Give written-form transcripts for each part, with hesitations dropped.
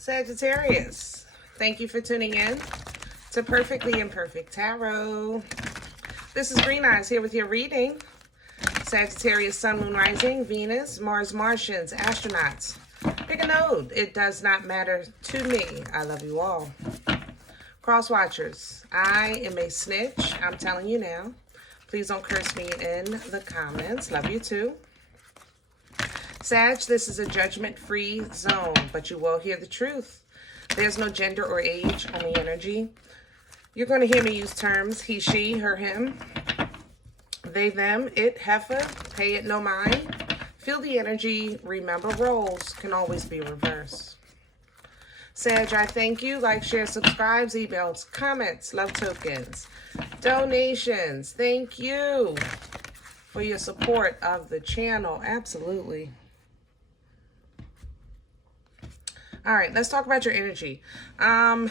Sagittarius, thank you for tuning in to Perfectly Imperfect Tarot. This is Green Eyes here with your reading. Sagittarius, Sun, Moon, Rising, Venus, Mars, Martians, astronauts. Pick a node. It does not matter to me. I love you all. Cross watchers, I am a snitch. I'm telling you now. Please don't curse me in the comments. Love you too. Sag, this is a judgment-free zone, but you will hear the truth. There's no gender or age, only energy. You're going to hear me use terms he, she, her, him, they, them, it, heifer, pay it no mind. Feel the energy. Remember, roles can always be reversed. Sag, I thank you. Like, share, subscribe, emails, comments, love tokens, donations. Thank you for your support of the channel. Absolutely. All right, let's talk about your energy. I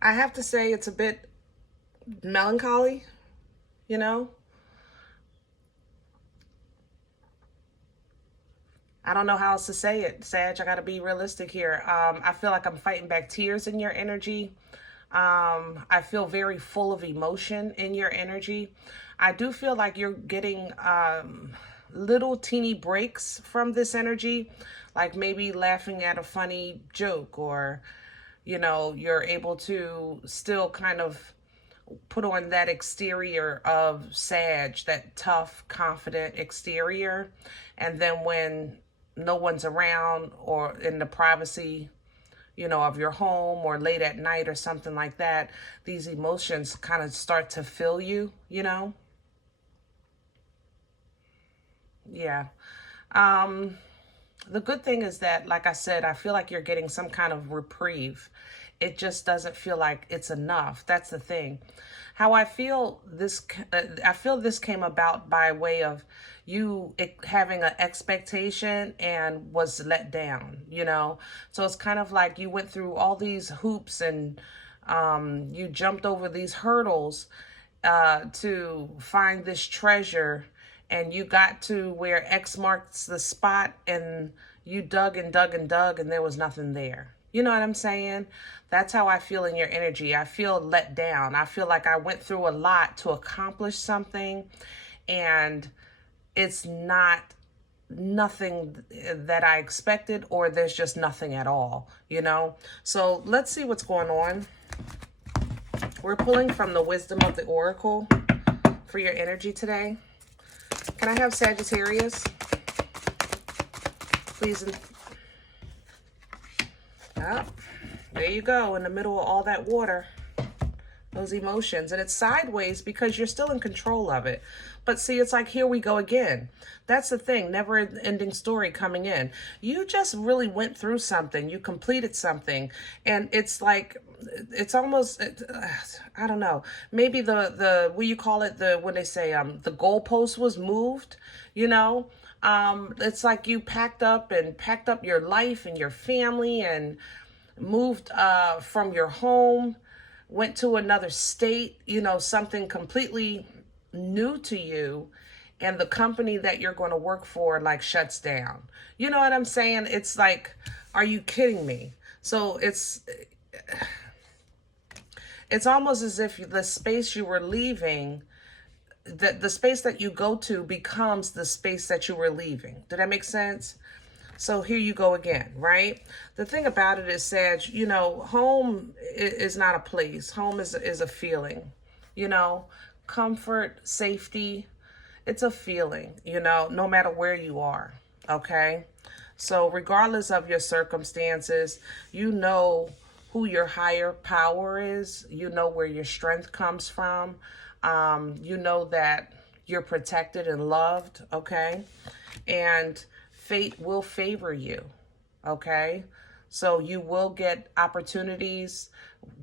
have to say it's a bit melancholy, you know? I don't know how else to say it, Sag. I got to be realistic here. I feel like I'm fighting back tears in your energy. I feel very full of emotion in your energy. I do feel like you're getting little teeny breaks from this energy, like maybe laughing at a funny joke, or, you know, you're able to still kind of put on that exterior of Sag, that tough, confident exterior. And then when no one's around, or in the privacy, you know, of your home, or late at night or something like that, these emotions kind of start to fill you, you know? Yeah. The good thing is that, like I said, I feel like you're getting some kind of reprieve. It just doesn't feel like it's enough. That's the thing. How I feel this came about by way of you having an expectation and was let down, you know? So it's kind of like you went through all these hoops and you jumped over these hurdles to find this treasure, and you got to where X marks the spot, and you dug and dug and dug, and there was nothing there. You know what I'm saying? That's how I feel in your energy. I feel let down. I feel like I went through a lot to accomplish something, and it's nothing that I expected, or there's just nothing at all, you know? So let's see what's going on. We're pulling from the wisdom of the Oracle for your energy today. Can I have Sagittarius? Please. Oh, there you go, in the middle of all that water. Those emotions. And it's sideways because you're still in control of it. But see, it's like, here we go again. That's the thing. Never-ending story coming in. You just really went through something. You completed something. And it's like, it's almost, I don't know. Maybe the what do you call it? When they say the goalpost was moved, you know? It's like you packed up your life and your family and moved from your home, went to another state, you know, something completely new to you, and the company that you're going to work for like shuts down. You know what I'm saying? It's like, are you kidding me? So it's almost as if the space you were leaving, the space that you go to becomes the space that you were leaving. Did that make sense? So here you go again, right? The thing about it is, Sag, you know, home is not a place. Home is a feeling, you know, comfort, safety. It's a feeling, you know, no matter where you are, okay? So regardless of your circumstances, you know who your higher power is. You know where your strength comes from. You know that you're protected and loved, okay? And fate will favor you, okay? So you will get opportunities.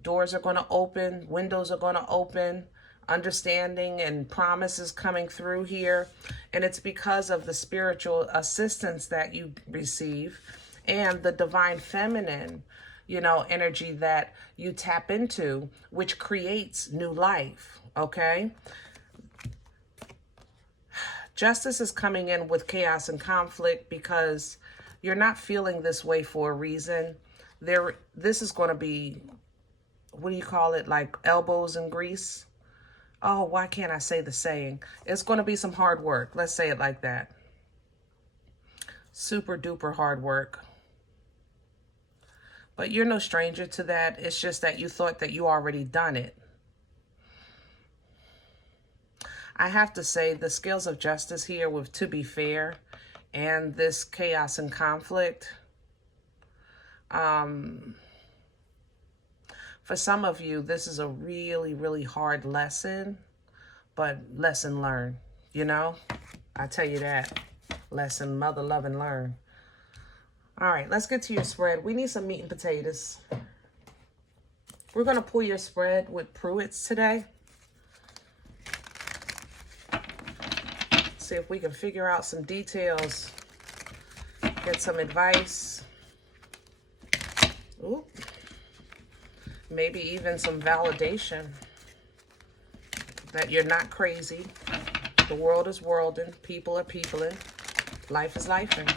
Doors are going to open. Windows are going to open. Understanding and promises coming through here. And it's because of the spiritual assistance that you receive and the divine feminine, you know, energy that you tap into, which creates new life, okay? Justice is coming in with chaos and conflict because You're not feeling this way for a reason. This is going to be, what do you call it? Like elbows in grease. Oh, why can't I say the saying? It's going to be some hard work. Let's say it like that. Super duper hard work. But you're no stranger to that. It's just that you thought that you already done it. I have to say the scales of justice here with to be fair and this chaos and conflict. For some of you, this is a really, really hard lesson, but lesson learned, you know? I tell you that. Lesson, mother, love, and learn. All right, let's get to your spread. We need some meat and potatoes. We're going to pull your spread with Pruitt's today. See if we can figure out some details. Get some advice. Ooh. Maybe even some validation that you're not crazy. The world is worlding. People are peopling. Life is lifing.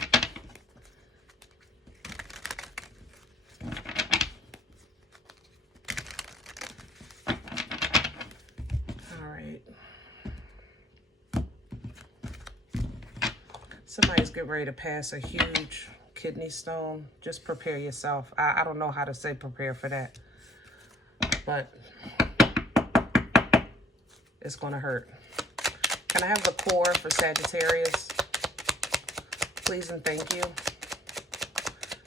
Somebody's getting ready to pass a huge kidney stone. Just prepare yourself. I don't know how to say prepare for that. But it's going to hurt. Can I have the core for Sagittarius? Please and thank you.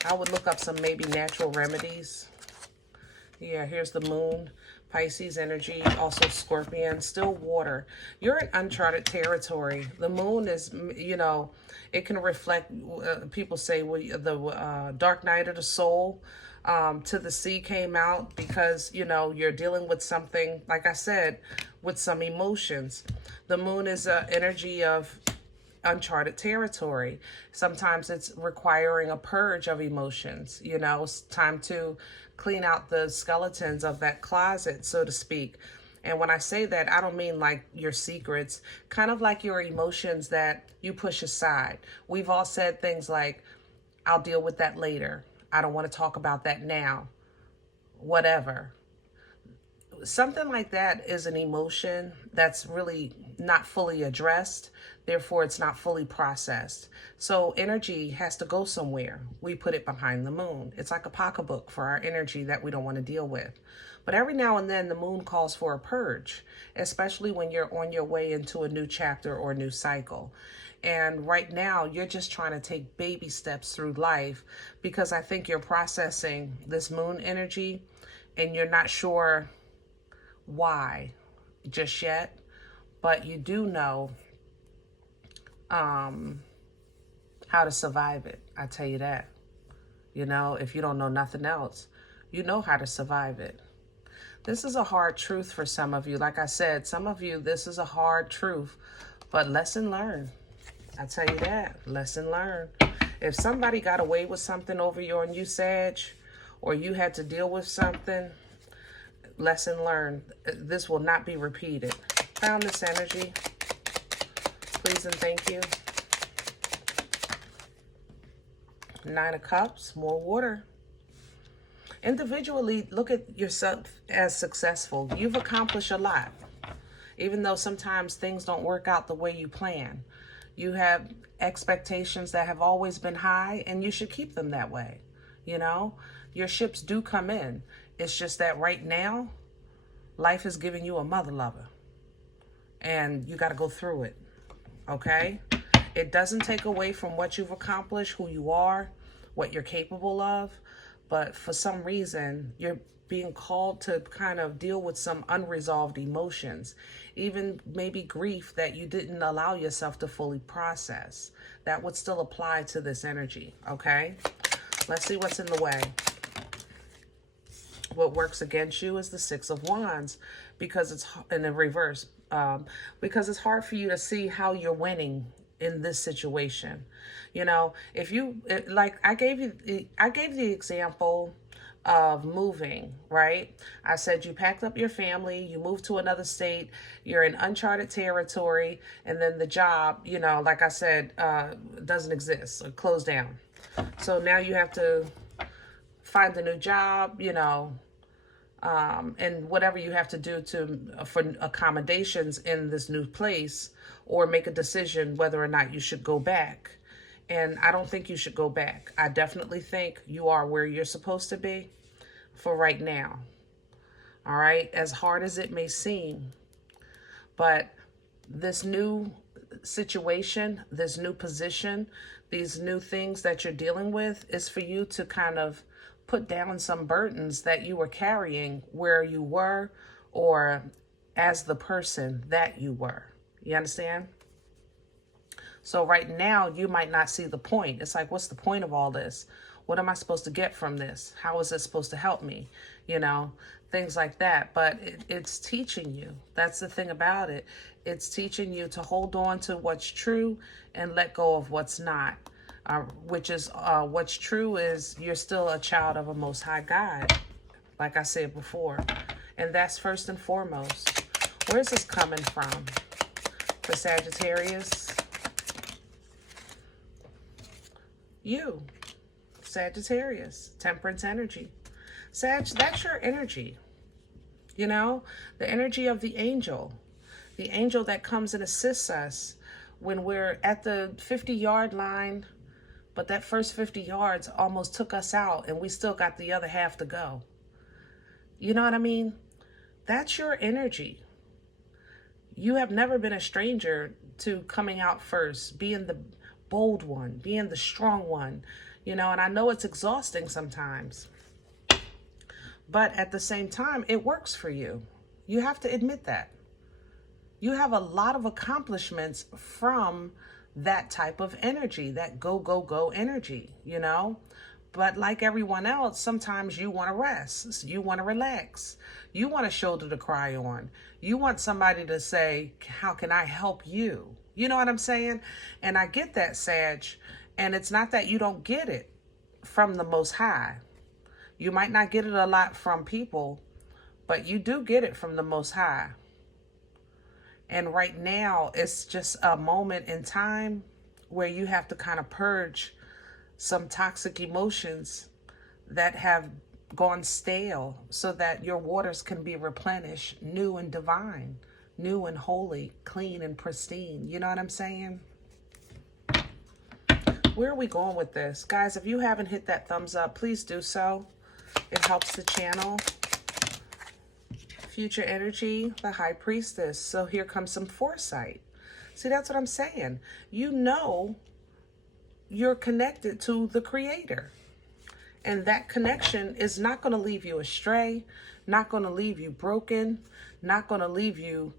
I would look up some maybe natural remedies. Yeah, here's the moon. Pisces energy, also Scorpion, still water. You're in uncharted territory. The moon is, you know, it can reflect, people say, well, the dark night of the soul to the sea came out because, you know, you're dealing with something, like I said, with some emotions. The moon is an energy of uncharted territory. Sometimes it's requiring a purge of emotions. You know, it's time to clean out the skeletons of that closet, so to speak. And when I say that, I don't mean like your secrets, kind of like your emotions that you push aside. We've all said things like, I'll deal with that later. I don't want to talk about that now. Whatever. Something like that is an emotion that's really not fully addressed. Therefore, it's not fully processed. So energy has to go somewhere. We put it behind the moon. It's like a pocketbook for our energy that we don't want to deal with. But every now and then the moon calls for a purge, especially when you're on your way into a new chapter or a new cycle. And right now you're just trying to take baby steps through life because I think you're processing this moon energy and you're not sure why just yet, but you do know how to survive it. I tell you that. You know, if you don't know nothing else, you know how to survive it. This is a hard truth for some of you. Like I said, some of you, this is a hard truth, but lesson learned. I tell you that, lesson learned. If somebody got away with something over you on you, Sag, or you had to deal with something, lesson learned. This will not be repeated. Found this energy. Please and thank you. 9 of Cups, more water. Individually, look at yourself as successful. You've accomplished a lot. Even though sometimes things don't work out the way you plan. You have expectations that have always been high, and you should keep them that way. You know, your ships do come in. It's just that right now, life is giving you a mother lover. And you got to go through it. Okay? It doesn't take away from what you've accomplished, who you are, what you're capable of. But for some reason, you're being called to kind of deal with some unresolved emotions. Even maybe grief that you didn't allow yourself to fully process. That would still apply to this energy. Okay? Let's see what's in the way. What works against you is the 6 of Wands, because it's in the reverse, because it's hard for you to see how you're winning in this situation. You know, if you, like I gave the example of moving, right? I said you packed up your family, you moved to another state, you're in uncharted territory, and then the job, you know, like I said, doesn't exist or closed down. So now you have to find a new job, and whatever you have to do for accommodations in this new place, or make a decision whether or not you should go back. And I don't think you should go back. I definitely think you are where you're supposed to be for right now. All right, as hard as it may seem, but this new situation, this new position, these new things that you're dealing with is for you to kind of put down some burdens that you were carrying where you were, or as the person that you were. You understand? So right now you might not see the point. It's like, what's the point of all this? What am I supposed to get from this? How is it supposed to help me? Things like that. But it's teaching you. That's the thing about it. It's teaching you to hold on to what's true and let go of what's not. Which is what's true is you're still a child of a Most High God, like I said before. And that's first and foremost. Where's this coming from for Sagittarius? You, Sagittarius, Temperance energy. Sag, that's your energy. The energy of the angel that comes and assists us when we're at the 50-yard line, but that first 50 yards almost took us out and we still got the other half to go. You know what I mean? That's your energy. You have never been a stranger to coming out first, being the bold one, being the strong one, and I know it's exhausting sometimes. But at the same time, it works for you. You have to admit that. You have a lot of accomplishments from that type of energy, that go, go, go energy, But like everyone else, sometimes you want to rest. You want to relax. You want a shoulder to cry on. You want somebody to say, how can I help you? You know what I'm saying? And I get that, Sag. And it's not that you don't get it from the Most High. You might not get it a lot from people, but you do get it from the Most High. And right now, it's just a moment in time where you have to kind of purge some toxic emotions that have gone stale so that your waters can be replenished, new and divine, new and holy, clean and pristine. You know what I'm saying? Where are we going with this? Guys, if you haven't hit that thumbs up, please do so. It helps the channel. Future energy, the High Priestess. So here comes some foresight. See, that's what I'm saying. You're connected to the Creator. And that connection is not going to leave you astray, not going to leave you broken, not going to leave you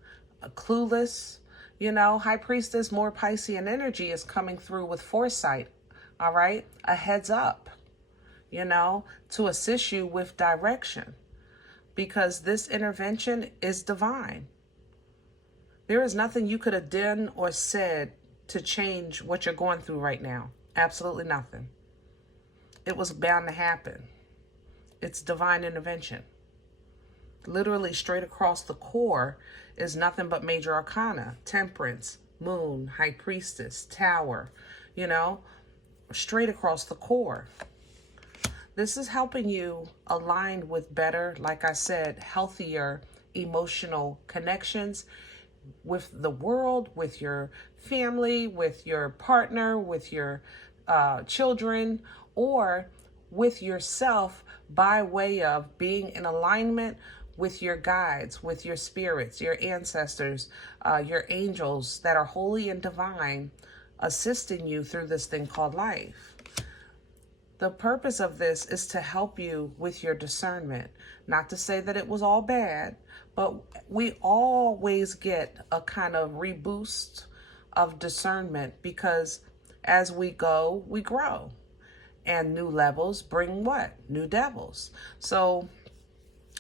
clueless. High Priestess, more Piscean energy is coming through with foresight. All right? A heads up, to assist you with direction. Because this intervention is divine. There is nothing you could have done or said to change what you're going through right now. Absolutely nothing. It was bound to happen. It's divine intervention. Literally straight across the core is nothing but major arcana. Temperance, Moon, High Priestess, Tower, straight across the core. This is helping you align with better, like I said, healthier emotional connections with the world, with your family, with your partner, with your children, or with yourself by way of being in alignment with your guides, with your spirits, your ancestors, your angels that are holy and divine, assisting you through this thing called life. The purpose of this is to help you with your discernment. Not to say that it was all bad, but we always get a kind of reboost of discernment because as we go, we grow. And new levels bring what? New devils. So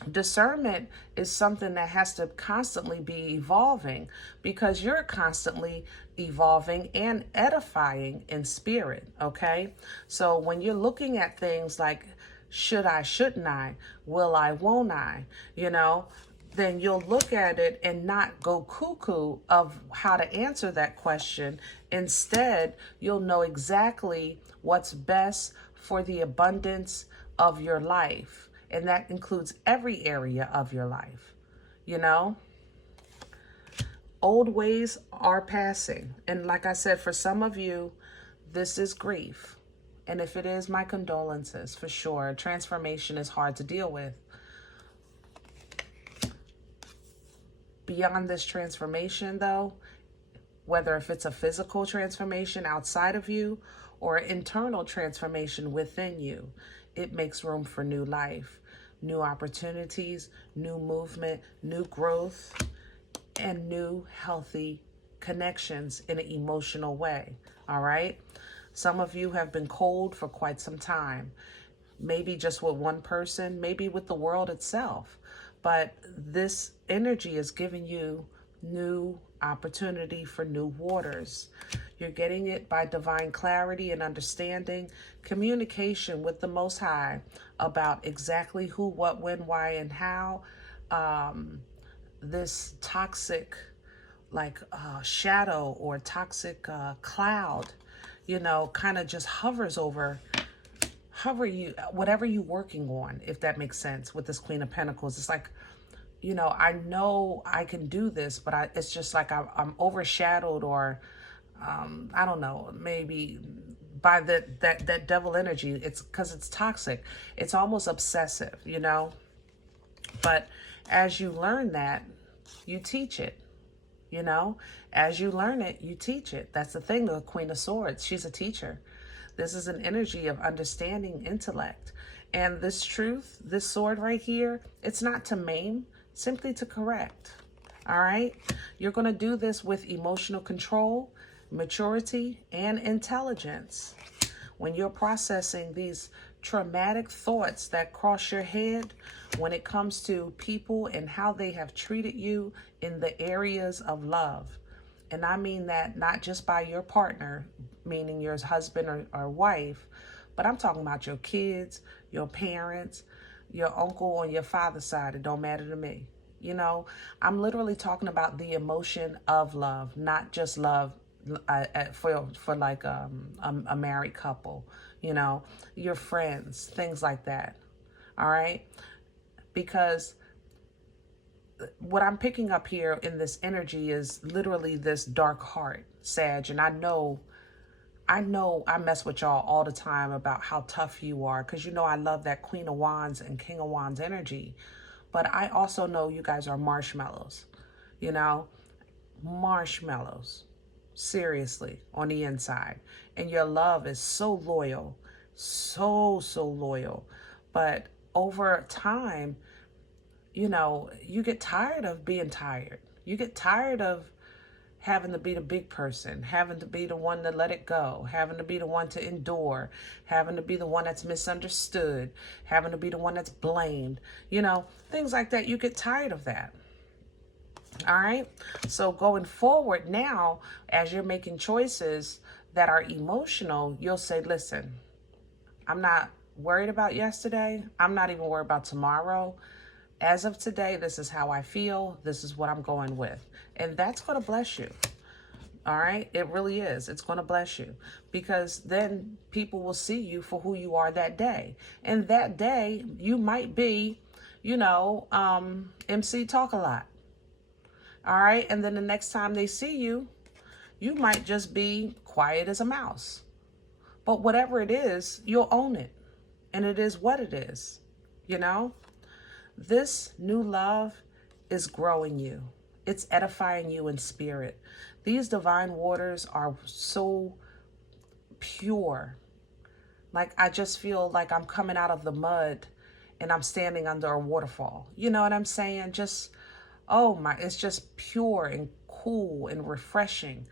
discernment is something that has to constantly be evolving because you're constantly evolving and edifying in spirit, okay? So when you're looking at things like, should I, shouldn't I, will I, won't I, then you'll look at it and not go cuckoo of how to answer that question. Instead, you'll know exactly what's best for the abundance of your life. And that includes every area of your life, you know? Old ways are passing. And like I said, for some of you, this is grief. And if it is, my condolences, for sure. Transformation is hard to deal with. Beyond this transformation, though, whether if it's a physical transformation outside of you or internal transformation within you, it makes room for new life, new opportunities, new movement, new growth, and new healthy connections in an emotional way. All right? Some of you have been cold for quite some time, maybe just with one person, maybe with the world itself. But this energy is giving you new opportunity for new waters. You're getting it by divine clarity and understanding, communication with the Most High about exactly who, what, when, why, and how this toxic shadow or toxic cloud, you know, kind of just hovers over you, whatever you're working on, if that makes sense. With this Queen of Pentacles, it's like, you know I can do this, but it's just like I'm overshadowed, or I don't know, maybe by that devil energy. It's because it's toxic. It's almost obsessive, you know. But as you learn that, you teach it, you know. As you learn it, you teach it. That's the thing, the Queen of Swords. She's a teacher. This is an energy of understanding, intellect. And this truth, this sword right here, it's not to maim, simply to correct. All right? You're going to do this with emotional control, maturity, and intelligence. When you're processing these traumatic thoughts that cross your head when it comes to people and how they have treated you in the areas of love. And I mean that not just by your partner, meaning your husband or wife, but I'm talking about your kids, your parents, your uncle on your father's side. It don't matter to me. You know, I'm literally talking about the emotion of love, not just love for like a married couple, you know, your friends, things like that. All right? Because what I'm picking up here in this energy is literally this dark heart, Sag. And I know I mess with y'all all the time about how tough you are, because you know I love that Queen of Wands and King of Wands energy. But I also know you guys are marshmallows, you know, marshmallows, seriously, on the inside. And your love is so loyal, so loyal. But over time, you know, you get tired of being tired. You get tired of having to be the big person, having to be the one to let it go, having to be the one to endure, having to be the one that's misunderstood, having to be the one that's blamed, you know, things like that. You get tired of that. All right. So going forward now, as you're making choices that are emotional, you'll say, listen, I'm not worried about yesterday. I'm not even worried about tomorrow. As of today, this is how I feel. This is what I'm going with. And that's going to bless you. All right? It really is. It's going to bless you. Because then people will see you for who you are that day. And that day, you might be, you know, MC Talk a Lot. All right? And then the next time they see you, you might just be quiet as a mouse. But whatever it is, you'll own it. And it is what it is. You know? This new love is growing you. It's edifying you in spirit. These divine waters are so pure. Like, I just feel like I'm coming out of the mud and I'm standing under a waterfall. You know what I'm saying? Just, oh my, it's just pure and cool and refreshing.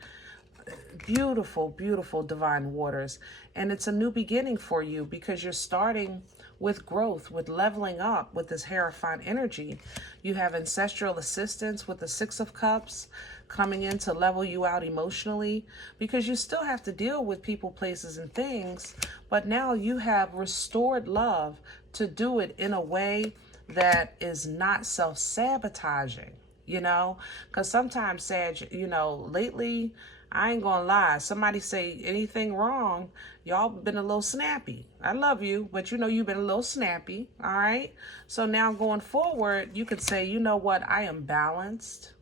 Beautiful, beautiful divine waters. And it's a new beginning for you because you're starting with growth, with leveling up with this Hierophant energy. You have ancestral assistance with the Six of Cups coming in to level you out emotionally, because you still have to deal with people, places, and things. But now you have restored love to do it in a way that is not self-sabotaging, you know? Because sometimes, Sag, you know, lately I ain't gonna lie. Somebody say anything wrong, y'all been a little snappy. I love you, but you know you've been a little snappy, all right? So now going forward, you could say, you know what? I am balanced.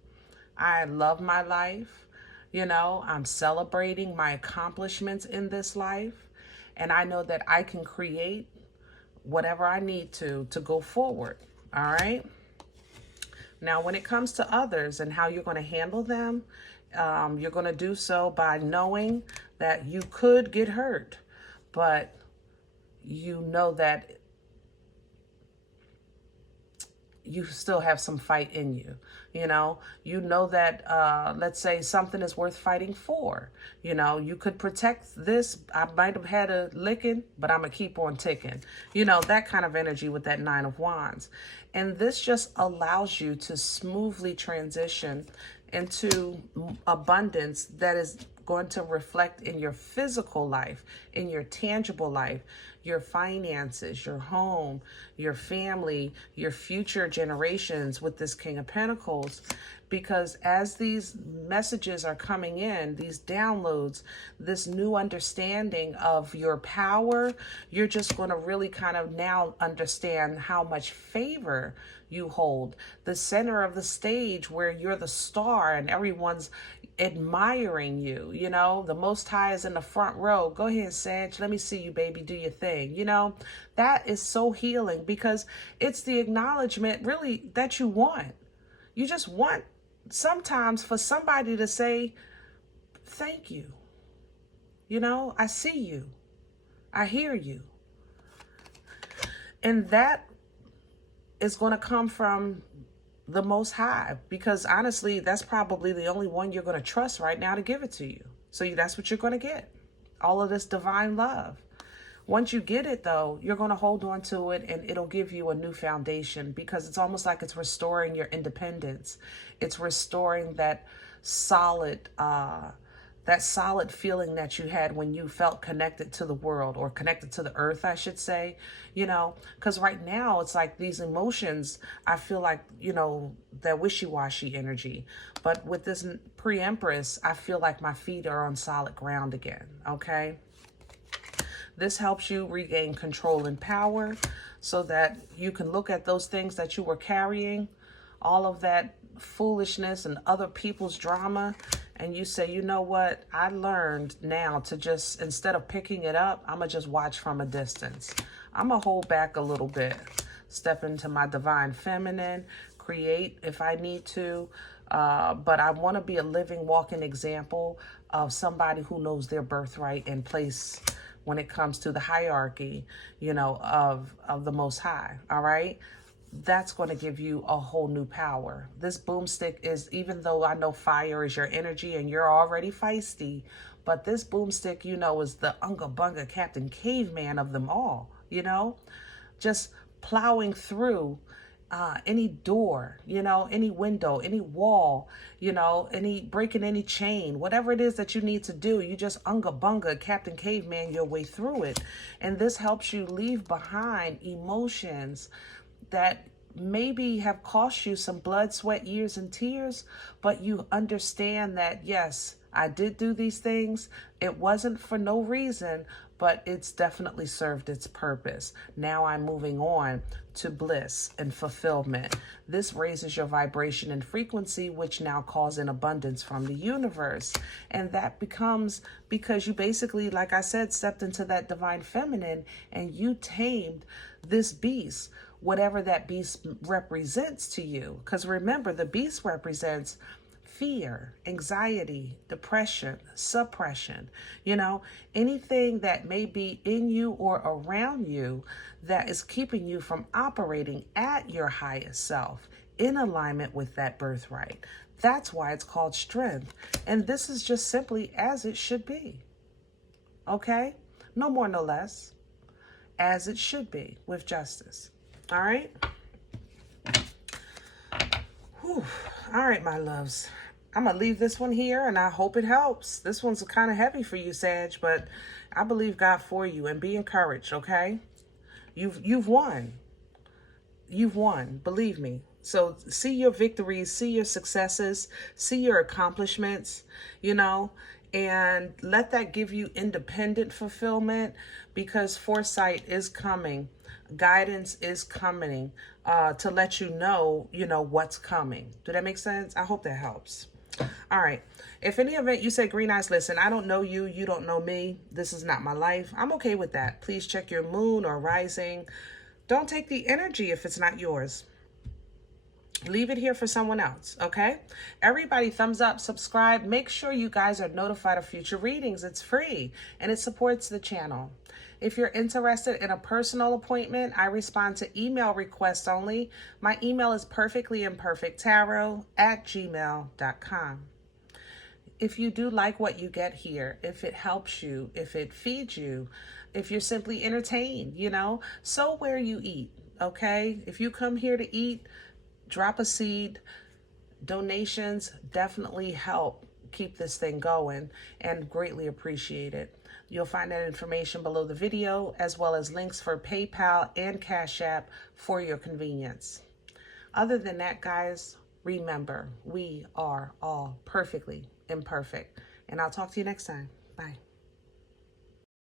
I love my life. You know, I'm celebrating my accomplishments in this life. And I know that I can create whatever I need to go forward, all right? Now, when it comes to others and how you're going to handle them, you're going to do so by knowing that you could get hurt, but you know that you still have some fight in you. You know that, let's say something is worth fighting for. You know, you could protect this. I might have had a licking, but I'm going to keep on ticking. You know, that kind of energy with that Nine of Wands. And this just allows you to smoothly transition into abundance that is going to reflect in your physical life, in your tangible life, your finances, your home, your family, your future generations with this King of Pentacles. Because as these messages are coming in, these downloads, this new understanding of your power, you're just going to really kind of now understand how much favor you hold. The center of the stage where you're the star and everyone's admiring you, you know, the Most High is in the front row. Go ahead, Sag, let me see you, baby, do your thing. You know, that is so healing because it's the acknowledgement really that you want. You just want sometimes for somebody to say, thank you. You know, I see you. I hear you. And that is going to come from the Most High, because honestly, that's probably the only one you're going to trust right now to give it to you. So that's what you're going to get. All of this divine love. Once you get it, though, you're going to hold on to it and it'll give you a new foundation, because it's almost like it's restoring your independence. It's restoring that solid feeling that you had when you felt connected to the world, or connected to the earth, I should say, you know, because right now it's like these emotions, I feel like, you know, that wishy-washy energy. But with this pre-empress, I feel like my feet are on solid ground again, okay? This helps you regain control and power so that you can look at those things that you were carrying, all of that foolishness and other people's drama, and you say, you know what, I learned now to just, instead of picking it up, I'm going to just watch from a distance. I'm going to hold back a little bit, step into my divine feminine, create if I need to, but I want to be a living, walking example of somebody who knows their birthright and place when it comes to the hierarchy, you know, of the Most High, all right? That's going to give you a whole new power. This boomstick is, even though I know fire is your energy and you're already feisty, but this boomstick, you know, is the Unga Bunga Captain Caveman of them all, you know, just plowing through any door, you know, any window, any wall, you know, breaking any chain, whatever it is that you need to do, you just Unga Bunga Captain Caveman your way through it. And this helps you leave behind emotions that maybe have cost you some blood, sweat, years, and tears, but you understand that, yes, I did do these things. It wasn't for no reason, but it's definitely served its purpose. Now I'm moving on to bliss and fulfillment. This raises your vibration and frequency, which now calls in abundance from the universe. And that becomes because you basically, like I said, stepped into that divine feminine and you tamed this beast, whatever that beast represents to you. Because remember, the beast represents fear, anxiety, depression, suppression, you know, anything that may be in you or around you that is keeping you from operating at your highest self in alignment with that birthright. That's why it's called strength. And this is just simply as it should be. Okay? No more, no less. As it should be with justice. All right? Whew. All right, my loves. I'm going to leave this one here, and I hope it helps. This one's kind of heavy for you, Sag, but I believe God for you, and be encouraged, okay? You've won. You've won. Believe me. So see your victories, see your successes, see your accomplishments, you know, and let that give you independent fulfillment, because foresight is coming. Guidance is coming to let you know, what's coming. Do that make sense? I hope that helps. All right. If in any event you say, Green Eyes, listen, I don't know you, you don't know me, this is not my life, I'm okay with that. Please check your moon or rising. Don't take the energy if it's not yours. Leave it here for someone else, okay? Everybody, thumbs up, subscribe. Make sure you guys are notified of future readings. It's free, and it supports the channel. If you're interested in a personal appointment, I respond to email requests only. My email is perfectlyimperfecttarot@gmail.com. If you do like what you get here, if it helps you, if it feeds you, if you're simply entertained, sow where you eat, okay? If you come here to eat, drop a seed. Donations definitely help keep this thing going, and greatly appreciate it. You'll find that information below the video, as well as links for PayPal and Cash App for your convenience. Other than that, guys, remember, we are all perfectly imperfect. And I'll talk to you next time. Bye.